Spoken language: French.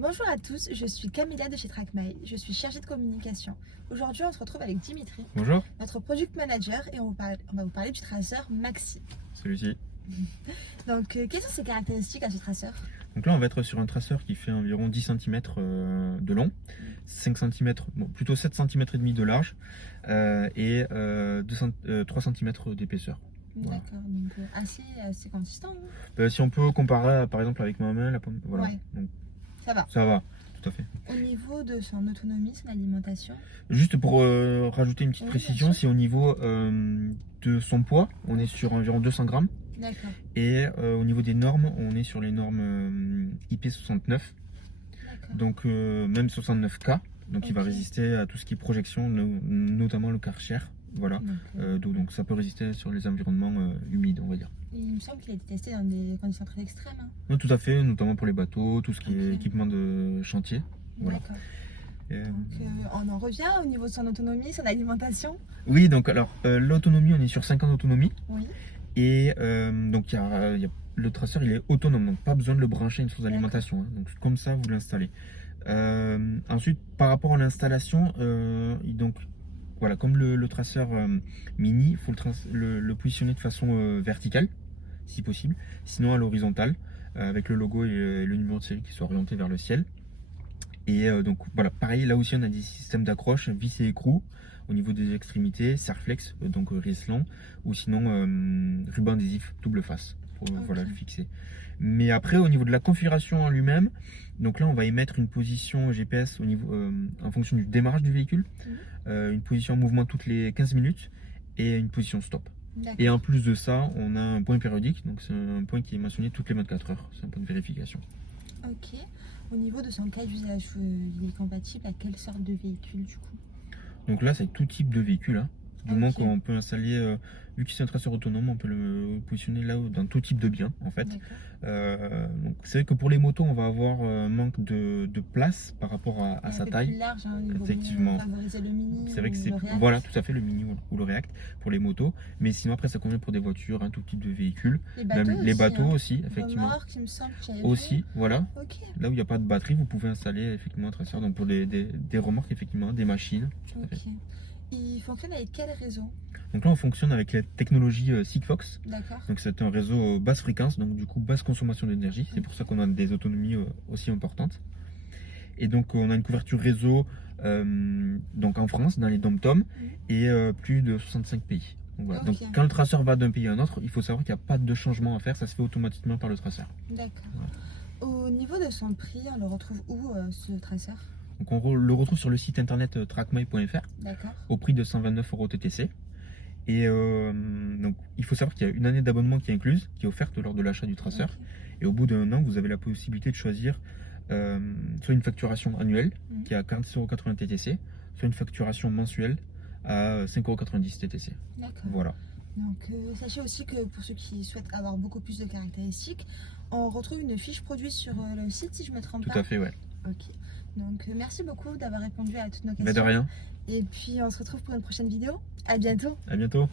Bonjour à tous, je suis Camélia de chez TrackMy, je suis chargée de communication. Aujourd'hui, on se retrouve avec Dimitri, Bonjour, notre product manager, et on va vous parler du traceur Maxi. celui-ci. Donc, quelles sont ses caractéristiques à ce traceur? Donc là, on va être sur un traceur qui fait environ 10 cm de long, 5 cm, bon, plutôt 7 cm et demi de large et 3 cm d'épaisseur. Voilà. D'accord, donc assez consistant, hein. Si on peut comparer par exemple avec ma main, la pomme, voilà. Ouais. Donc, Ça va. ça va, tout à fait. Au niveau de son autonomie, son alimentation? Juste pour rajouter une petite Oui, précision, bien sûr. c'est au niveau de son poids, on est sur environ 200 grammes. D'accord, Et au niveau des normes, on est sur les normes IP69. d'accord. Donc même 69K, donc il va Ok. résister à tout ce qui est projection, notamment le Karcher. Voilà. Donc ça peut résister sur les environnements humides, on va dire. Il me semble qu'il a été testé dans des conditions très extrêmes, hein. Non, tout à fait, notamment pour les bateaux, tout ce qui est Ok. équipement de chantier. Voilà. D'accord. Euh, Donc, on en revient au niveau de son autonomie, son alimentation? oui, donc alors l'autonomie, on est sur 5 ans d'autonomie. Oui. Et donc le traceur, il est autonome, donc pas besoin de le brancher à une source d'alimentation, hein. Donc comme ça, vous l'installez. Ensuite, par rapport à l'installation, donc voilà, comme le traceur mini, il faut le positionner de façon verticale, si possible, sinon à l'horizontale, avec le logo et le numéro de série qui soit orienté vers le ciel. Et donc voilà, pareil, là aussi on a des systèmes d'accroche, vis et écrou au niveau des extrémités, serflex, donc Riesland, ou sinon ruban adhésif double face pour voilà, le fixer. Mais après, au niveau de la configuration en lui-même, donc là on va émettre une position GPS au niveau, en fonction du démarrage du véhicule, une position en mouvement toutes les 15 minutes et une position stop. Et en plus de ça, on a un point périodique, donc c'est un point qui est mentionné toutes les 24 heures, c'est un point de vérification. Ok. Au niveau de son cas d'usage, il est compatible à quelle sorte de véhicule du coup? Donc là, c'est tout type de véhicule, hein. Du moins Ok. qu'on peut installer, vu que c'est un traceur autonome, on peut le positionner là dans tout type de bien en fait. Donc c'est vrai que pour les motos, on va avoir un manque de place par rapport à sa taille. Plus large, hein, il vaut Effectivement. mieux favoriser le mini. C'est vrai que ou c'est le React. voilà, tout à fait, le mini ou le React pour les motos. Mais sinon après, ça convient pour des voitures, un tout type de véhicule. Les bateaux aussi, effectivement. Remorques, il me semble que j'avais Aussi, vu. voilà. Ok. Là où il n'y a pas de batterie, vous pouvez installer effectivement un traceur. Donc pour des remorques, effectivement, des machines. Ok. Il fonctionne avec quel réseau? Donc là, on fonctionne avec la technologie Sigfox. D'accord. Donc c'est un réseau basse fréquence, donc du coup basse consommation d'énergie. C'est pour ça qu'on a des autonomies aussi importantes. Et donc on a une couverture réseau donc en France, dans les dom-tom, et plus de 65 pays. Donc, voilà. Donc quand le traceur va d'un pays à un autre, il faut savoir qu'il n'y a pas de changement à faire, ça se fait automatiquement par le traceur. D'accord. Voilà. Au niveau de son prix, on le retrouve où ce traceur? Donc on le retrouve sur le site internet trackmy.fr au prix de 129 € TTC. Et donc il faut savoir qu'il y a une année d'abonnement qui est incluse, qui est offerte lors de l'achat du traceur. Et au bout d'un an, vous avez la possibilité de choisir soit une facturation annuelle qui est à 46,80 € TTC, soit une facturation mensuelle à 5,90 € TTC. D'accord. Voilà. Donc sachez aussi que pour ceux qui souhaitent avoir beaucoup plus de caractéristiques, on retrouve une fiche produit sur le site si je me trompe pas. Tout à fait, ouais. Ok. Donc merci beaucoup d'avoir répondu à toutes nos questions. Mais de rien. Et puis on se retrouve pour une prochaine vidéo. À bientôt. À bientôt.